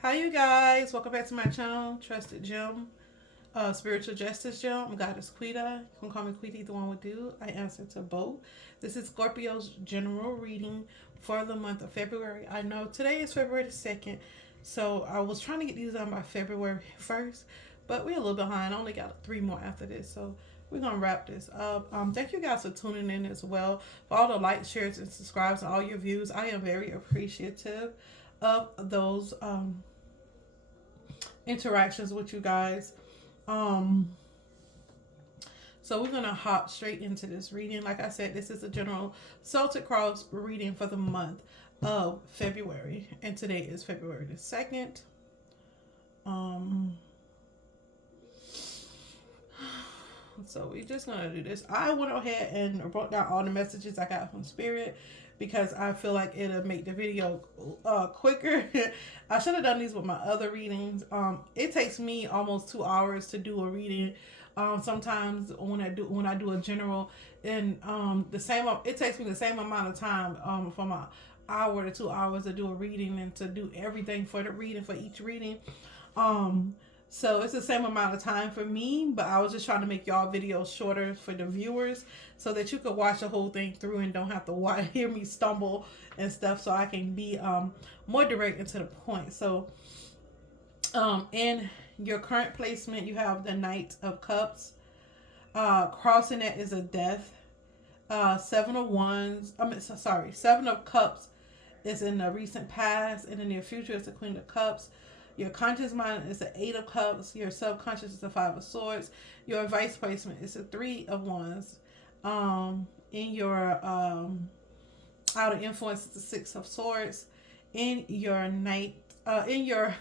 Hi, you guys. Welcome back to my channel, Trusted Gem, Spiritual Justice Gem. I'm Goddess Quita. You can call me Quita, the one with do. I answer to both. This is Scorpio's general reading for the month of February. I know today is February the 2nd, so I was trying to get these done by February 1st, but we're a little behind. I only got 3 more after this, so we're gonna wrap this up. Thank you guys for tuning in as well, for all the likes, shares, and subscribes, and all your views. I am very appreciative of those interactions with you guys. Um, so we're gonna hop straight into this reading. Like I said, this is a general Celtic Cross reading for the month of February, and today is February the 2nd. Um, so we're just gonna do this. I went ahead and wrote down all the messages I got from Spirit because I feel like it'll make the video quicker. I should have done these with my other readings. It takes me almost 2 hours to do a reading. Sometimes when I do a general, and the same it takes me the same amount of time from an hour to 2 hours to do a reading and to do everything for the reading for each reading. Um, so it's the same amount of time for me, but I was just trying to make y'all videos shorter for the viewers so that you could watch the whole thing through and don't have to hear me stumble and stuff, so I can be more direct and to the point. So in your current placement, you have the Knight of Cups. Crossing it is a death. Seven of Wands. Sorry, Seven of Cups is in the recent past. In the near future, it's the Queen of Cups. Your conscious mind is the Eight of Cups. Your subconscious is the Five of Swords. Your vice placement is the Three of Wands. In your outer influence is the Six of Swords. In your in your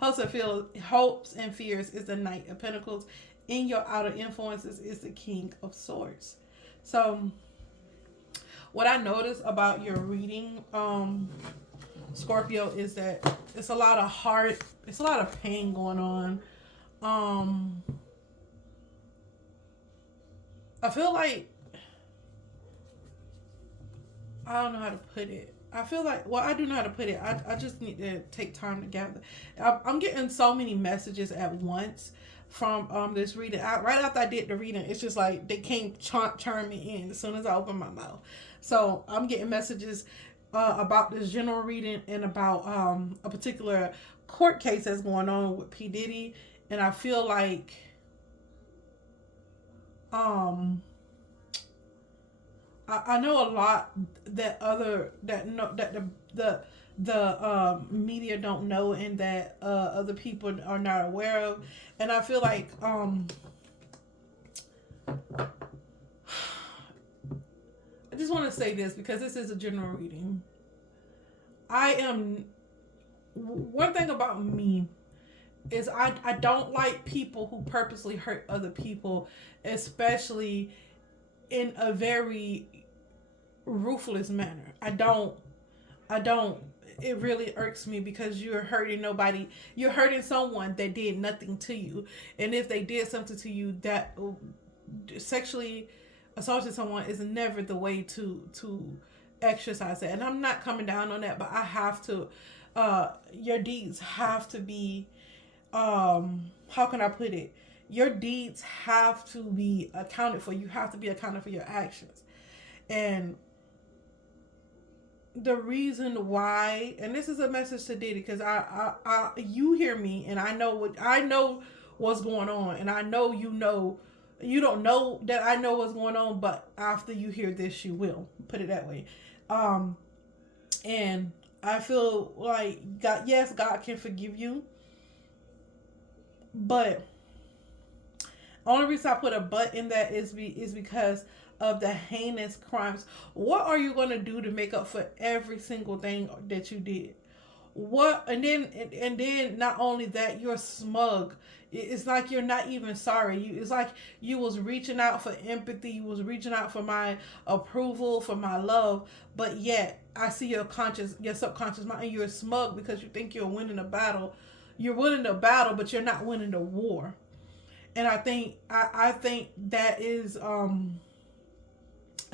hopes and fears is the Knight of Pentacles. In your outer influences is the King of Swords. So, what I noticed about your reading, Scorpio, is that it's a lot of pain going on. I feel like, I don't know how to put it. I feel like, well, I do know how to put it. I just need to take time to gather. I'm getting so many messages at once from this reading. Right after I did the reading, it's just like they came churn me in as soon as I open my mouth. So I'm getting messages about this general reading and about a particular court case that's going on with P. Diddy. And I feel like I know a lot that the media don't know, and that other people are not aware of. And I feel like I just want to say this because this is a general reading. I am One thing about me is I don't like people who purposely hurt other people, especially in a very ruthless manner. I don't It really irks me because you're hurting someone that did nothing to you. And if they did something to you, that sexually assaulting someone is never the way to exercise that. And I'm not coming down on that, but I have to your deeds have to be how can I put it? Your deeds have to be accounted for. You have to be accounted for your actions. And the reason why, and this is a message to Diddy, because you hear me, and I know what's going on, and I know you don't know that I know what's going on, but after you hear this, you will. Put it that way. And I feel like God, yes, God can forgive you, but only reason I put a but in that is because of the heinous crimes. What are you gonna do to make up for every single thing that you did? What and then not only that, you're smug. It's like you're not even sorry. It's like you was reaching out for empathy. You was reaching out for my approval, for my love, but yet I see your subconscious mind, and you're smug because you think you're winning a battle. You're winning the battle, but you're not winning the war. And I think that is I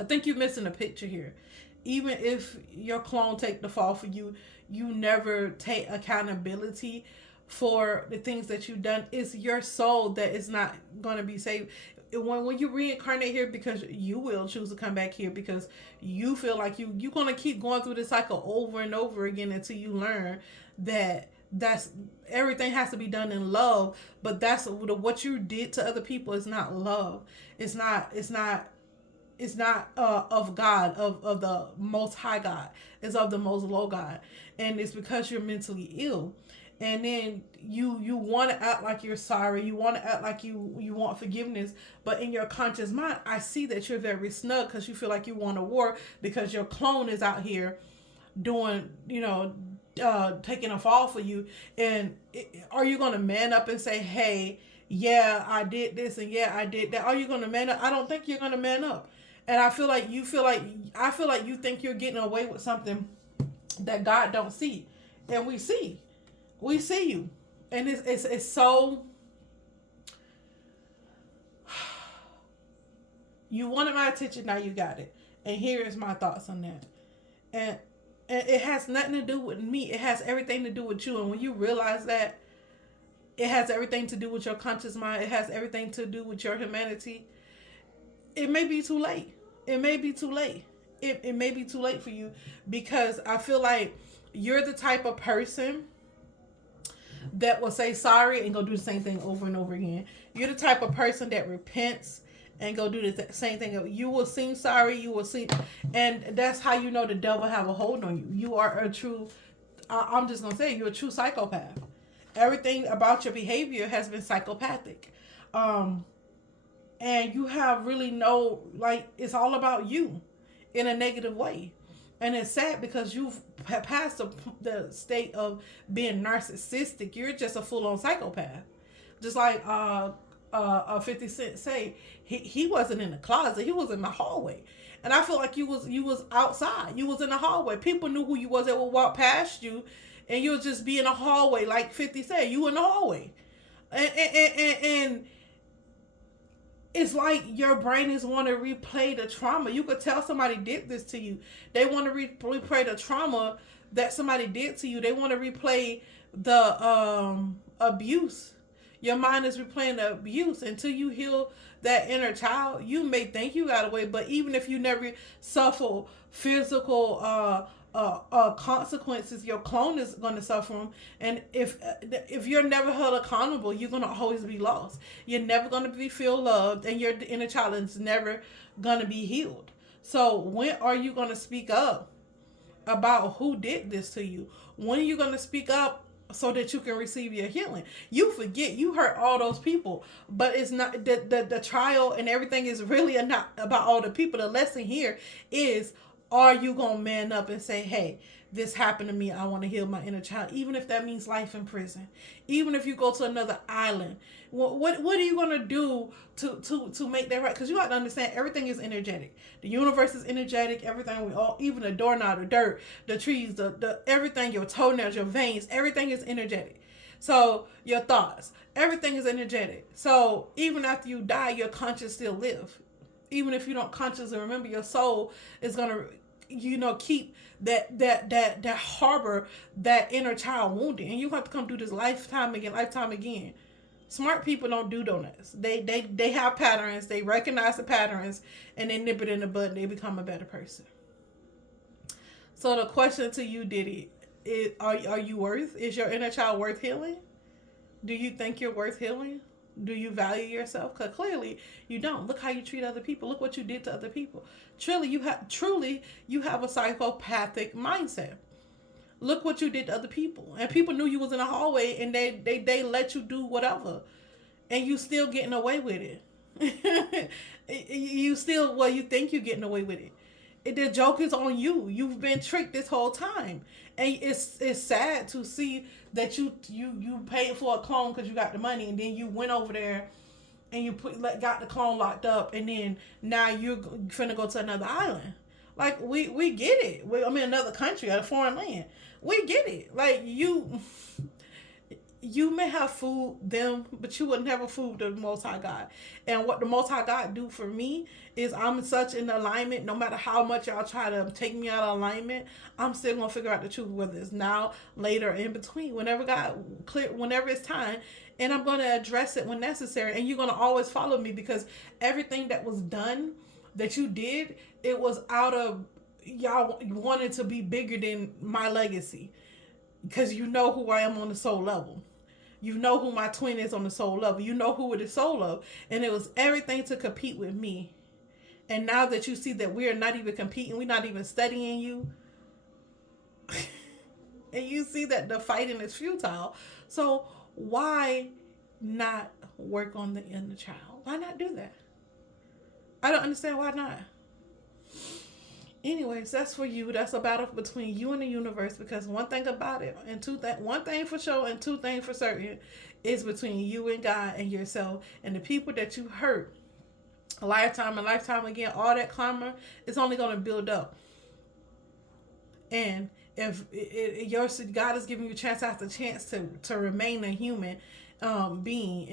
think you're missing a picture here. even if your clone take the fall for you, you never take accountability for the things that you've done. It's your soul that is not going to be saved. When you reincarnate here, because you will choose to come back here because you feel like you're going to keep going through this cycle over and over again until you learn that that's everything has to be done in love. But that's what you did to other people is not love. It's not of God, of the most high God. It's of the most low God. And it's because you're mentally ill. And then you want to act like you're sorry. You want to act like you want forgiveness. But in your conscious mind, I see that you're very snug because you feel like you want a war because your clone is out here doing, taking a fall for you. And are you going to man up and say, hey, yeah, I did this and yeah, I did that? Are you going to man up? I don't think you're going to man up. And I feel like you think you're getting away with something that God don't see. And we see you. And it's so, you wanted my attention, now you got it. And here is my thoughts on that. And it has nothing to do with me. It has everything to do with you. And when you realize that, it has everything to do with your conscious mind. It has everything to do with your humanity. It may be too late. It may be too late. It may be too late for you, because I feel like you're the type of person that will say sorry and go do the same thing over and over again. You're the type of person that repents and go do the same thing. You will sing sorry. You will sing. And that's how you know the devil have a hold on you. You are a true, I'm just going to say, you're a true psychopath. Everything about your behavior has been psychopathic. And you have really it's all about you in a negative way. And it's sad because you've passed the state of being narcissistic. You're just a full-on psychopath. Just like 50 Cent say, he wasn't in the closet. He was in the hallway. And I feel like you was outside. You was in the hallway. People knew who you was that would walk past you. And you'll just be in a hallway, like 50 said. You in the hallway. And it's like your brain is want to replay the trauma. You could tell somebody did this to you. They want to replay the trauma that somebody did to you. They want to replay the abuse. Your mind is replaying the abuse. Until you heal that inner child, you may think you got away, but even if you never suffer physical consequences, your clone is going to suffer them. And if you're never held accountable, you're going to always be lost. You're never going to feel loved, and your inner child is never going to be healed. So when are you going to speak up about who did this to you? When are you going to speak up so that you can receive your healing? You forget you hurt all those people, but it's not the trial and everything is really not about all the people. The lesson here is, are you going to man up and say, hey, this happened to me. I want to heal my inner child. Even if that means life in prison. Even if you go to another island. What are you going to do to make that right? Because you have to understand, everything is energetic. The universe is energetic. Everything, even the doorknob, the dirt, the trees, the everything, your toenails, your veins, everything is energetic. So your thoughts, everything is energetic. So even after you die, your conscience still live. Even if you don't consciously remember, your soul is going to, keep that harbor that inner child wounded. And you have to come through this lifetime again. Smart people don't do donuts. They have patterns. They recognize the patterns and they nip it in the bud and they become a better person. So the question to you, Diddy, are you is your inner child worth healing? Do you think you're worth healing? Do you value yourself? Because clearly you don't. Look how you treat other people. Look what you did to other people. Truly, you have a psychopathic mindset. Look what you did to other people. And people knew you was in a hallway and they let you do whatever. And you still getting away with it. You think you're getting away with it. The joke is on you. You've been tricked this whole time. And it's sad to see that you paid for a clone because you got the money, and then you went over there and you got the clone locked up, and then now you're finna go to another island. Like, we get it. I'm in another country, at a foreign land. We get it. Like, you may have fooled them, but you would never fool the Most High God. And what the Most High God do for me is I'm such in alignment. No matter how much y'all try to take me out of alignment, I'm still gonna figure out the truth, whether it's now, later, in between, whenever God clear, whenever it's time. And I'm gonna address it when necessary. And you're gonna always follow me because everything that was done, that you did, it was out of y'all wanted to be bigger than my legacy, because you know who I am on the soul level. You know who my twin is on the soul level. You know who it is soul of. And it was everything to compete with me. And now that you see that we're not even competing, we're not even studying you, and you see that the fighting is futile. So why not work on the inner child? Why not do that? I don't understand why not. Anyways, that's for you. That's a battle between you and the universe, because one thing about it, and one thing for sure and two things for certain, is between you and God and yourself. And the people that you hurt lifetime and lifetime again, all that karma is only going to build up. And if your God is giving you chance after chance to remain a human being,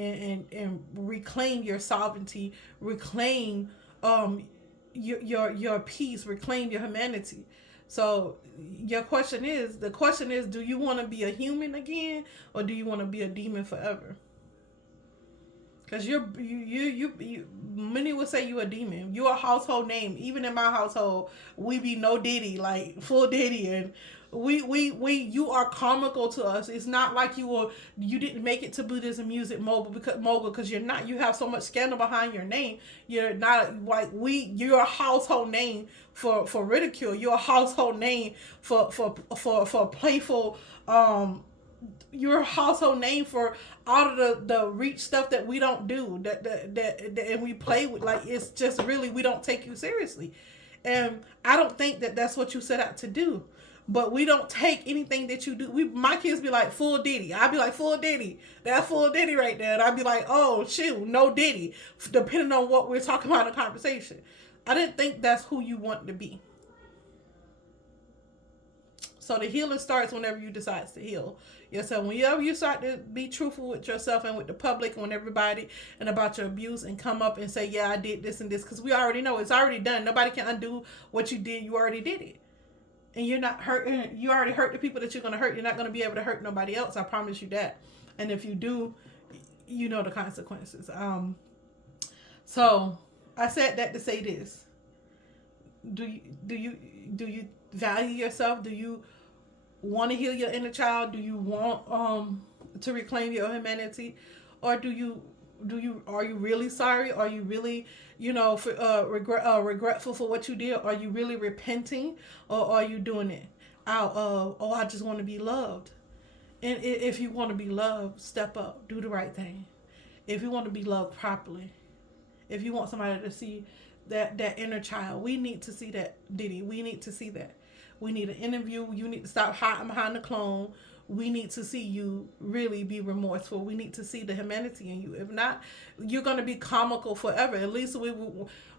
and reclaim your sovereignty, reclaim your peace, reclaim your humanity. So the question is, do you want to be a human again, or do you want to be a demon forever? Because you many would say you a demon. You're a household name. Even in my household, we be no Diddy, like full Diddy, and you are comical to us. It's not like you didn't make it to Buddhism music mogul because you're not. You have so much scandal behind your name. You're not like you're a household name for ridicule. You're a household name for playful. You're a household name for all of the reach stuff that we don't do, that and we play with. Like, it's just really, we don't take you seriously. And I don't think that that's what you set out to do. But we don't take anything that you do. My kids be like, full Diddy. I'd be like, full Diddy. That's full Diddy right there. And I'd be like, oh, shoot, no Diddy. Depending on what we're talking about in the conversation. I didn't think that's who you want to be. So the healing starts whenever you decide to heal yourself. Whenever you start to be truthful with yourself and with the public and with everybody and about your abuse, and come up and say, yeah, I did this and this. Because we already know it's already done. Nobody can undo what you did. You already did it. And you're not hurting. You already hurt the people that you're going to hurt. You're not going to be able to hurt nobody else. I promise you that. And if you do, you know the consequences. So I said that to say this. Do you value yourself? Do you want to heal your inner child? Do you want to reclaim your humanity? Or are you really sorry? Are you really, regretful for what you did? Are you really repenting? Or are you doing it out of, I just want to be loved? And if you want to be loved, step up, do the right thing. If you want to be loved properly, if you want somebody to see that inner child, we need to see that, Diddy. We need to see that. We need an interview. You need to stop hiding behind the clone. We need to see you really be remorseful. We need to see the humanity in you. If not, you're going to be comical forever. At least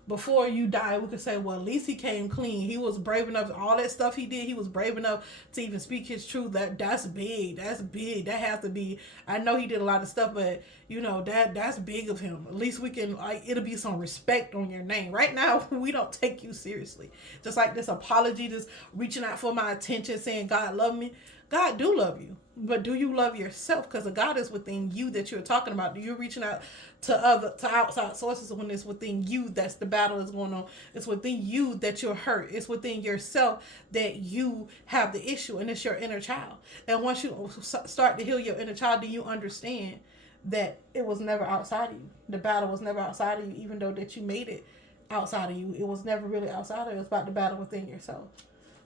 before you die, we could say, well, at least he came clean. He was brave enough. All that stuff he did, he was brave enough to even speak his truth. That's big. That's big. That has to be. I know he did a lot of stuff, but that's big of him. At least we can, it'll be some respect on your name. Right now, we don't take you seriously. Just like this apology, just reaching out for my attention, saying God love me. God do love you, but do you love yourself? Because the God is within you that you're talking about. Do you reaching out to outside sources when it's within you that's the battle is going on? It's within you that you're hurt. It's within yourself that you have the issue, and it's your inner child. And once you start to heal your inner child, do you understand that it was never outside of you? The battle was never outside of you, even though that you made it outside of you. It was never really outside of you. It was about the battle within yourself.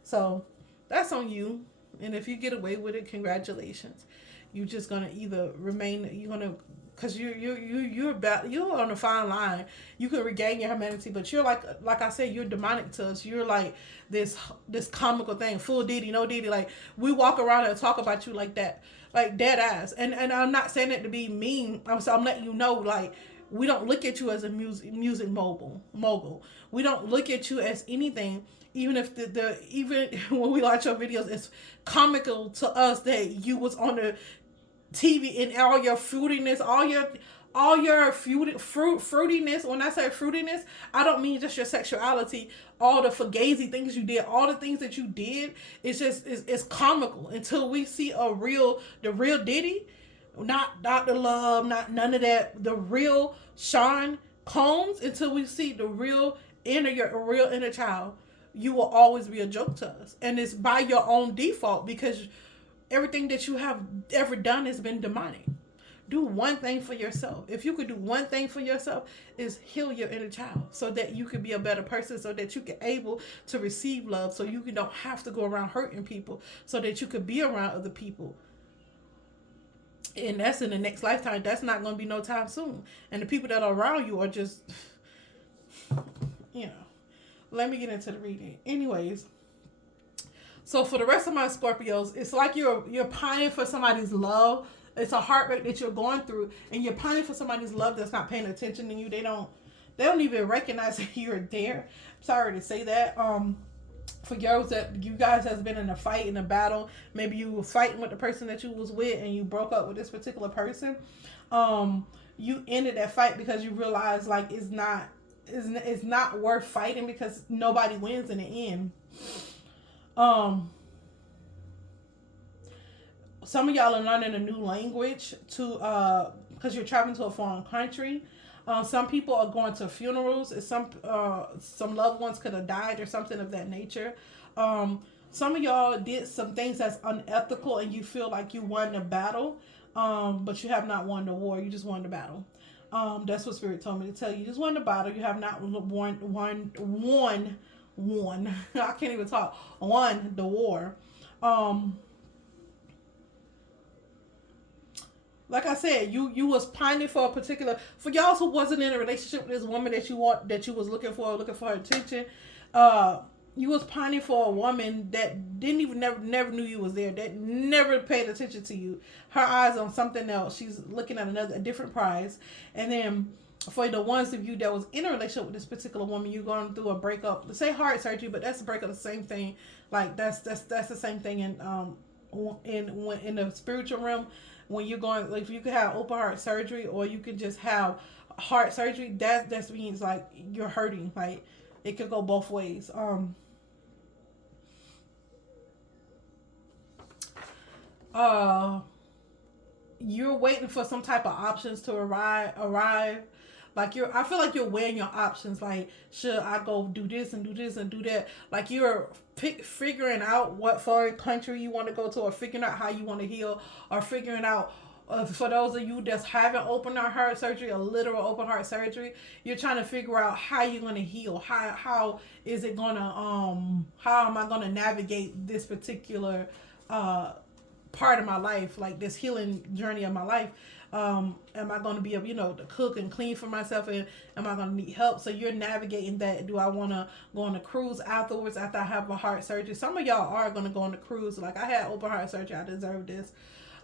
So that's on you. And if you get away with it, congratulations. You're just gonna either remain. You're gonna, cause you're on a fine line. You can regain your humanity, but you're like I said, you're demonic to us. You're like this comical thing, full Diddy, no Diddy. Like, we walk around and talk about you like that, like dead ass. And I'm not saying it to be mean. I'm letting you know, like, we don't look at you as a music mogul. We don't look at you as anything. Even if even when we watch your videos, it's comical to us that you was on TV and all your fruitiness, all your fruitiness. When I say fruitiness, I don't mean just your sexuality. All the fugazi things you did, all the things that you did, it's comical until we see the real Diddy, not the love, not none of that. The real Sean Combs, until we see the real real inner child. You will always be a joke to us, and it's by your own default because everything that you have ever done has been demonic. Do one thing for yourself. If you could do one thing for yourself, is heal your inner child so that you can be a better person, so that you can able to receive love, so you don't have to go around hurting people, so that you could be around other people. And that's in the next lifetime. That's not going to be no time soon. And the people that are around you are just, you know. Let me get into the reading. Anyways, so for the rest of my Scorpios, it's like you're pining for somebody's love. It's a heartbreak that you're going through, and you're pining for somebody's love that's not paying attention to you. They don't even recognize that you're there. I'm sorry to say that. For those that you guys has been in a fight, in a battle, maybe you were fighting with the person that you was with, and you broke up with this particular person. You ended that fight because you realized like it's not worth fighting because nobody wins in the end. Some of y'all are learning a new language because you're traveling to a foreign country. Some people are going to funerals. Some loved ones could have died or something of that nature. Some of y'all did some things that's unethical and you feel like you won the battle, but you have not won the war. You just won the battle. That's what Spirit told me to tell you. You just won the battle. You have not won. I can't even talk. Won the war. Like I said, you was pining for a particular, for y'all who wasn't in a relationship with this woman that you was looking for her attention. You was pining for a woman that didn't even never knew you was there, that never paid attention to you. Her eyes on something else. She's looking at a different prize. And then for the ones of you that was in a relationship with this particular woman, you going through a breakup. Let's say heart surgery, but that's a breakup, the same thing. Like that's the same thing in the spiritual realm. When you're going, like, you could have open heart surgery, or you could just have heart surgery. That means like you're hurting. Like it could go both ways. You're waiting for some type of options to arrive. Like I feel like you're weighing your options. Like, should I go do this and do this and do that? Like you're figuring out what foreign country you want to go to, or figuring out how you want to heal, or figuring out, for those of you that haven't open heart surgery, a literal open heart surgery, you're trying to figure out how you're going to heal. How is it going to, how am I going to navigate this particular part of my life, like this healing journey of my life? Am I going to be able, to cook and clean for myself, and am I going to need help? So you're navigating that. Do I want to go on a cruise afterwards after I have a heart surgery? Some of y'all are going to go on a cruise. Like, I had open heart surgery. I deserve this.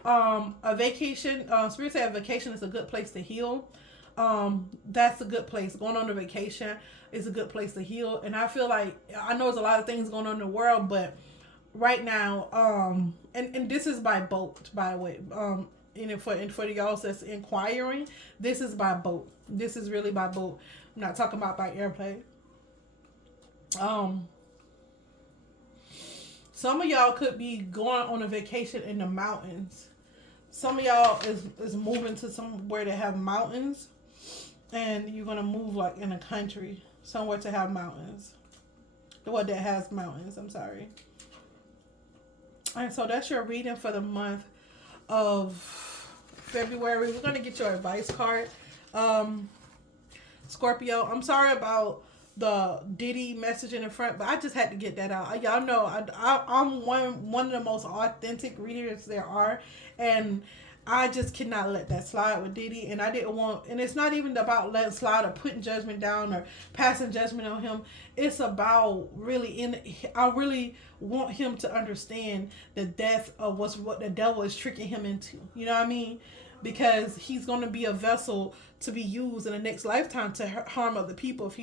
A vacation, Spirit said a vacation is a good place to heal. That's a good place. Going on a vacation is a good place to heal. And I feel like, I know there's a lot of things going on in the world, but right now, and this is by boat, by the way, and for y'all that's inquiring, this is by boat. This is really by boat. I'm not talking about by airplane. Some of y'all could be going on a vacation in the mountains. Some of y'all is moving to somewhere that have mountains, and you're gonna move like in a country somewhere to have mountains. What that has mountains. I'm sorry. All right, so that's your reading for the month of February. We're gonna get your advice card, Scorpio. I'm sorry about the Diddy message in the front, but I just had to get that out. Y'all know I'm one of the most authentic readers there are, and I just cannot let that slide with Diddy. And I didn't want, and it's not even about letting slide or putting judgment down or passing judgment on him. It's about I really want him to understand the depth of what the devil is tricking him into. You know what I mean? Because he's going to be a vessel to be used in the next lifetime to harm other people.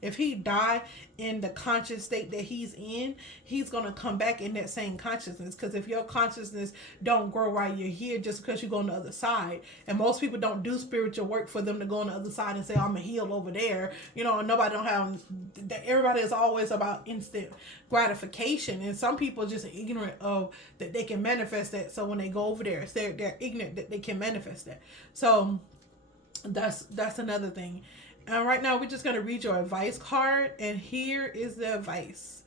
If he die in the conscious state that he's in, he's gonna come back in that same consciousness. Because if your consciousness don't grow while you're here, just because you go on the other side, and most people don't do spiritual work for them to go on the other side and say, I'm a heal over there, and nobody don't have that. Everybody is always about instant gratification, and some people just ignorant of that they can manifest that. So when they go over there, they're ignorant that they can manifest that. So that's another thing. And right now we're just gonna read your advice card, and here is the advice.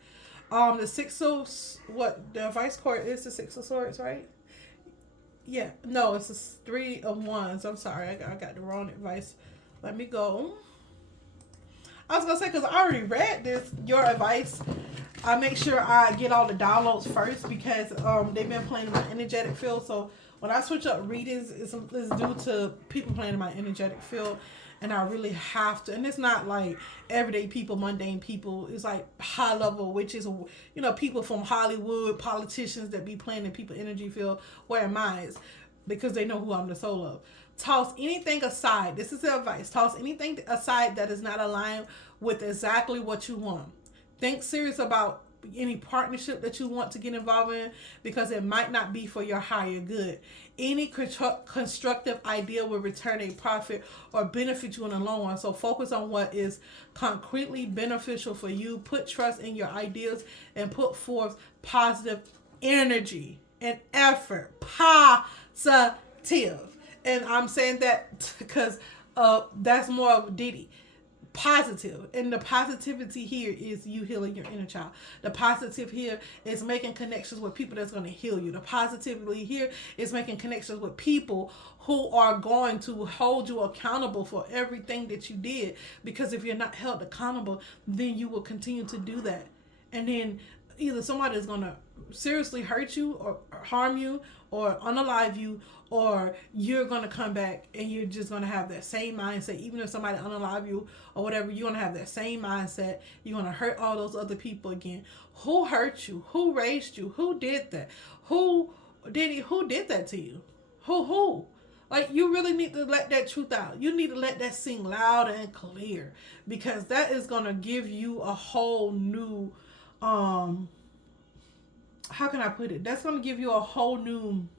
The advice card is the Six of Swords, right? Yeah, no, it's the Three of Wands. I'm sorry, I got the wrong advice. Let me go. I was gonna say, because I already read your advice. I make sure I get all the downloads first, because they've been playing in my energetic field. So when I switch up readings, it's due to people playing in my energetic field, and I really have to. And it's not like everyday people, mundane people. It's like high level witches, people from Hollywood, politicians that be playing in people's energy field, wearing mine, because they know who I'm the soul of. Toss anything aside. This is the advice. Toss anything aside that is not aligned with exactly what you want. Think serious about any partnership that you want to get involved in, because it might not be for your higher good. Any constructive idea will return a profit or benefit you in the long run. So focus on what is concretely beneficial for you. Put trust in your ideas and put forth positive energy and effort. Positive. And I'm saying that because that's more of Diddy. Positive. And the positivity here is you healing your inner child. The positive here is making connections with people that's going to heal you. The positivity here is making connections with people who are going to hold you accountable for everything that you did. Because if you're not held accountable, then you will continue to do that. And then either somebody is going to seriously hurt you or harm you or unalive you, or you're going to come back and you're just going to have that same mindset. Even if somebody unalive you or whatever, you're going to have that same mindset. You're going to hurt all those other people again. Who hurt you? Who raised you? Who did that? Who did that to you? Who? Like, you really need to let that truth out. You need to let that sing loud and clear, because that is going to give you a whole new, how can I put it? That's going to give you a whole new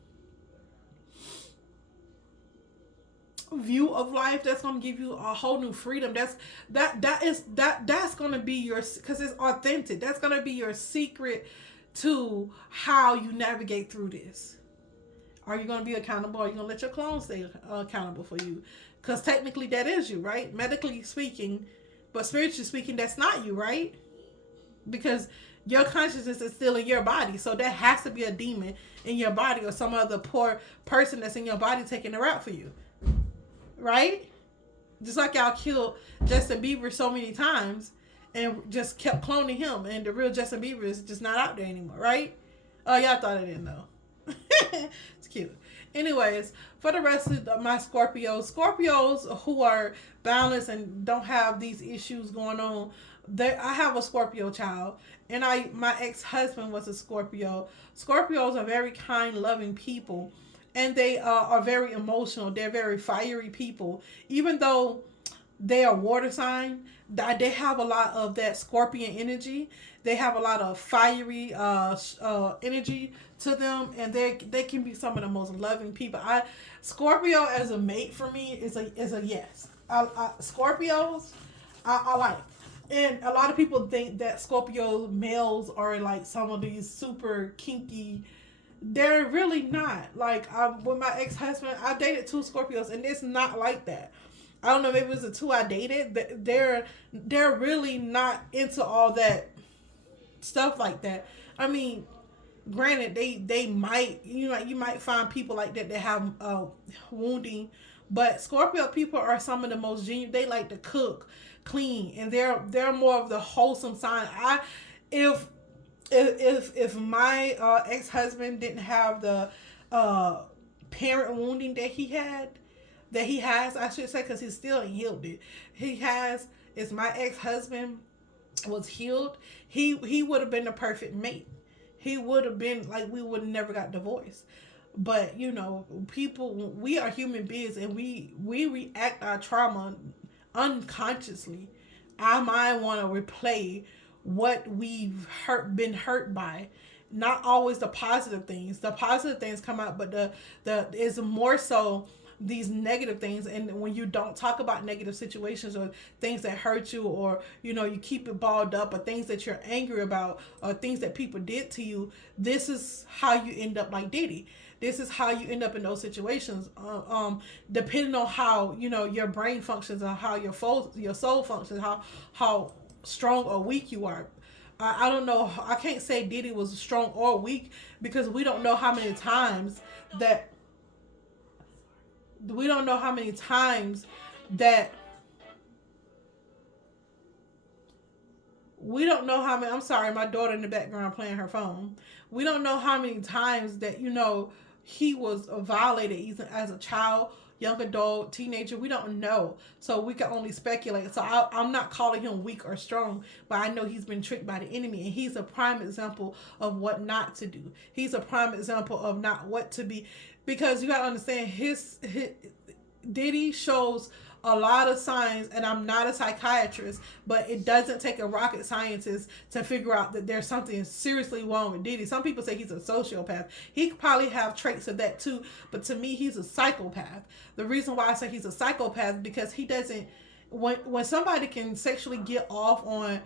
view of life. That's going to give you a whole new freedom. That's going to be your, because it's authentic. That's going to be your secret to how you navigate through this. Are you going to be accountable? Or are you going to let your clone stay accountable for you? Because technically that is you, right? Medically speaking, but spiritually speaking, that's not you, right? Because your consciousness is still in your body. So there has to be a demon in your body, or some other poor person that's in your body taking the route for you. Right? Just like y'all killed Justin Bieber so many times and just kept cloning him, and the real Justin Bieber is just not out there anymore, right? Oh, y'all thought I didn't know. It's cute. Anyways, for the rest of my Scorpios who are balanced and don't have these issues going on, I have a Scorpio child, and my ex-husband was a Scorpio. Scorpios are very kind, loving people, and they are very emotional. They're very fiery people. Even though they are water sign, they have a lot of that Scorpion energy. They have a lot of fiery energy to them, and they can be some of the most loving people. Scorpio as a mate for me is a yes. Scorpios, I like. And a lot of people think that Scorpio males are like some of these super kinky. They're really not. Like, with my ex-husband, I dated 2 Scorpios, and it's not like that. I don't know, maybe it was the 2 I dated. They're really not into all that stuff like that. I mean, granted, they might, you might find people like that have wounding, but Scorpio people are some of the most genuine. They like to cook, clean, and they're more of the wholesome sign. If my ex-husband didn't have the parent wounding that he has, I should say, because he still ain't healed it. If my ex-husband was healed, he would have been the perfect mate. He would have been like, we would have never got divorced. But people, we are human beings, and we react our trauma unconsciously. Our mind want to replay what we've been hurt by. Not always the positive things. The positive things come out, but the is more so these negative things. And when you don't talk about negative situations or things that hurt you, or you keep it balled up, or things that you're angry about, or things that people did to you, this is how you end up like Diddy. This is how you end up in those situations, depending on how your brain functions, and how your soul functions, how strong or weak you are. I don't know. I can't say Diddy was strong or weak, because that we don't know how many times that we don't know how many. I'm sorry, my daughter in the background playing her phone. We don't know how many times that he was violated, even as a child, young adult, teenager. We don't know, so we can only speculate. So I'm not calling him weak or strong, but I know he's been tricked by the enemy, and he's a prime example of what not to do. He's a prime example of not what to be, because you gotta understand his Diddy shows a lot of signs, and I'm not a psychiatrist, but it doesn't take a rocket scientist to figure out that there's something seriously wrong with Diddy. Some people say he's a sociopath. He could probably have traits of that too, but to me, he's a psychopath. The reason why I say he's a psychopath, because he doesn't. When somebody can sexually get off on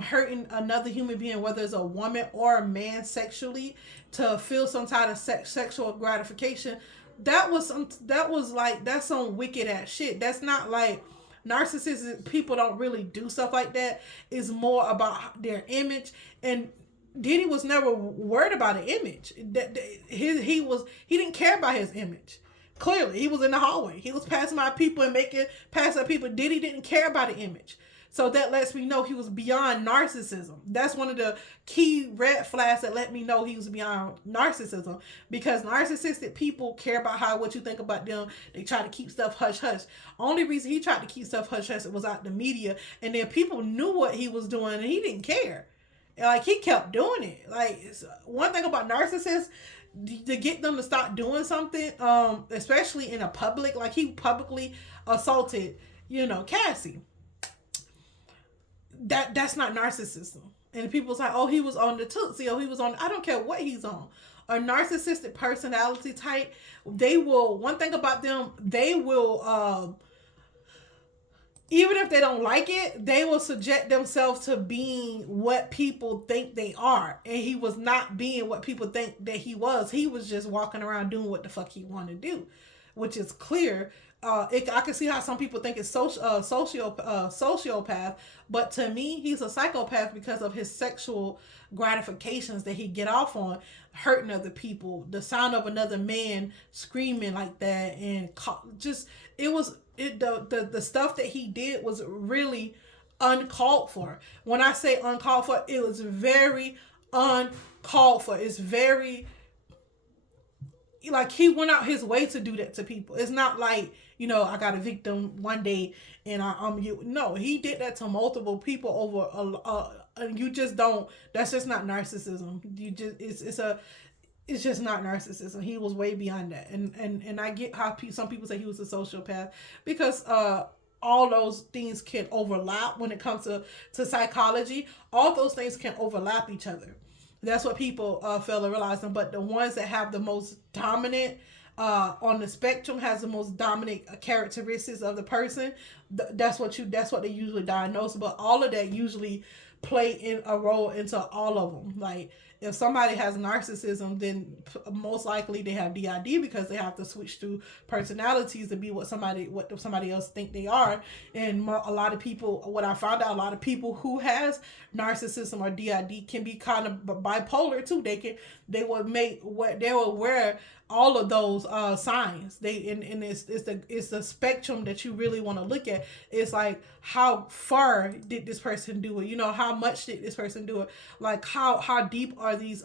hurting another human being, whether it's a woman or a man, sexually, to feel some type of sexual gratification, that's some wicked ass shit. That's not like narcissistic people don't really do stuff like that. It's more about their image, and Diddy was never worried about an image. He didn't care about his image. Clearly, he was in the hallway. He was passing by people and making pass up people. Diddy didn't care about an image. So that lets me know he was beyond narcissism. That's one of the key red flags that let me know he was beyond narcissism. Because narcissistic people care about what you think about them. They try to keep stuff hush hush. Only reason he tried to keep stuff hush hush was out the media, and then people knew what he was doing, and he didn't care. Like, he kept doing it. Like, one thing about narcissists, to get them to stop doing something, especially in a public, like he publicly assaulted, Cassie. That's not narcissism. And people's like, oh, he was on the Tootsie, he was on. I don't care what he's on. A narcissistic personality type, they will. One thing about them, they will. Even if they don't like it, they will subject themselves to being what people think they are. And he was not being what people think that he was. He was just walking around doing what the fuck he wanted to do, which is clear. I can see how some people think it's sociopath, but to me, he's a psychopath because of his sexual gratifications that he get off on, hurting other people, the sound of another man screaming like that, and the stuff that he did was really uncalled for. When I say uncalled for, it was very uncalled for. It's very, like, he went out his way to do that to people. It's not like, I got a victim one day and no, he did that to multiple people over and you just don't. That's just not narcissism. It's just not narcissism. He was way beyond that. And I get how some people say he was a sociopath, because all those things can overlap when it comes to psychology. All those things can overlap each other. That's what people fail to realize. But the ones that have the most dominant on the spectrum, has the most dominant characteristics of the person, that's what they usually diagnose. But all of that usually play in a role into all of them. Like, if somebody has narcissism, then most likely they have DID, because they have to switch through personalities to be what somebody else think they are. And a lot of people, what I found out, a lot of people who has narcissism or DID can be kind of bipolar too. They will wear all of those signs. It's the spectrum that you really want to look at. It's like, how far did this person do it? How much did this person do it? Like, how deep are these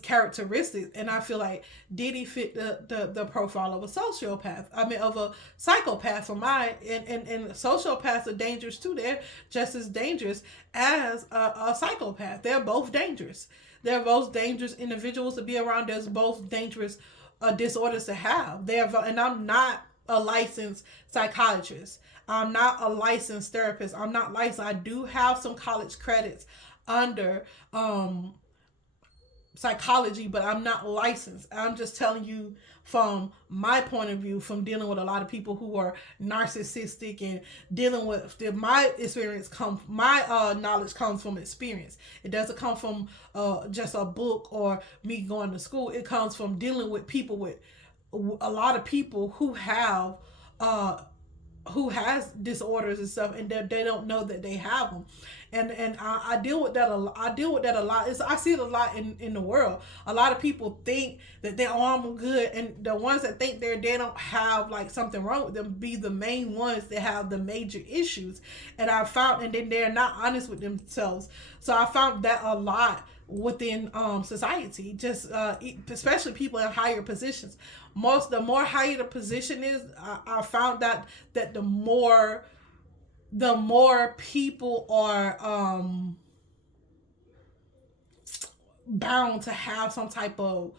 characteristics? And I feel like Diddy fit the profile of a sociopath. Of a psychopath for mine. And sociopaths are dangerous too. They're just as dangerous as a psychopath. They're both dangerous. They're both dangerous individuals to be around. There's both dangerous disorders to have. And I'm not a licensed psychiatrist. I'm not a licensed therapist. I'm not licensed. I do have some college credits under psychology, but I'm not licensed. I'm just telling you from my point of view, from dealing with a lot of people who are narcissistic and dealing with my experience. My knowledge comes from experience. It doesn't come from just a book or me going to school. It comes from dealing with people, with a lot of people uh, who has disorders and stuff, and they don't know that they have them. And I deal with that a lot. I deal with that a lot. I see it a lot in the world. A lot of people think that they're I'm good, and the ones that think they don't have like something wrong with them be the main ones that have the major issues. And I found, and then they're not honest with themselves. So I found that a lot within society, just especially people in higher positions. The more higher the position is, I found that the more people are bound to have some type of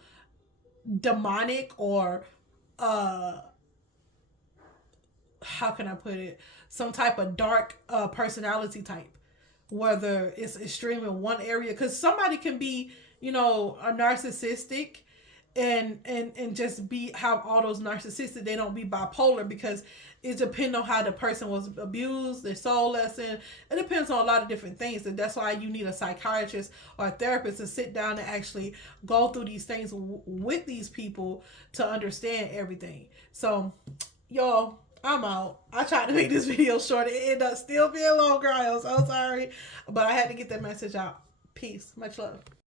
demonic or how can I put it, some type of dark personality type, whether it's extreme in one area, because somebody can be, a narcissistic and just be have all those narcissistic. They don't be bipolar, because it depends on how the person was abused, their soul lesson. It depends on a lot of different things, and that's why you need a psychiatrist or a therapist to sit down and actually go through these things with these people to understand everything. So, y'all, I'm out. I tried to make this video short. It ended up still being long, girl. I'm so sorry, but I had to get that message out. Peace. Much love.